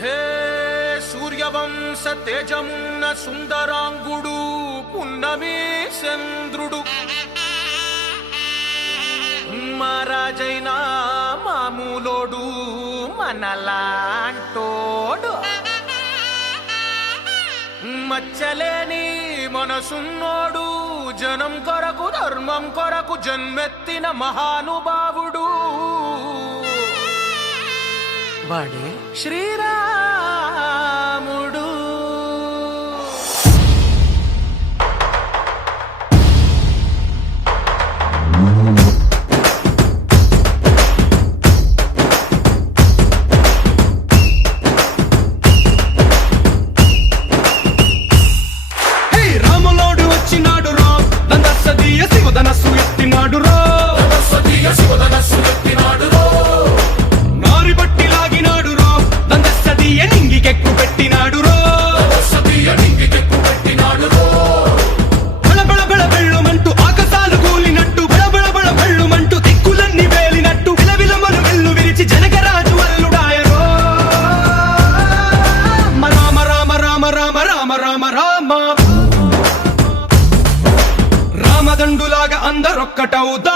హే సూర్యవంశ తేజమున్న సుందరాంగుడు పున్నమి చంద్రుడు మహారాజైనా మామూలోడు మనలాంటోడు మచ్చలేని మనసున్నోడు జనం కొరకు ధర్మం కొరకు జన్మెత్తిన మహానుభావుడు వాడే శ్రీరాముడు. రాములోడు వచ్చినాడు రో దందసదీయ శివధనస్సు ఎత్తినాడు రో నారి బట్టి లాగినాడు రో దందసదీయ నింగికెక్కు పెట్టినాడు రో బళబళ బళ బెళ్ళుమంటూ ఆకాశాలు కూలినట్టు బళబళ బళ బెళ్ళుమంటూ దిక్కులన్నీ వేలినట్టు విలవిలమను వెల్లు విరిచి జనకరాజు అల్లుడాయరో రామ రామ రామ రామ రామ రామ రామ రామదండులాగా అందరొక్కటవుదా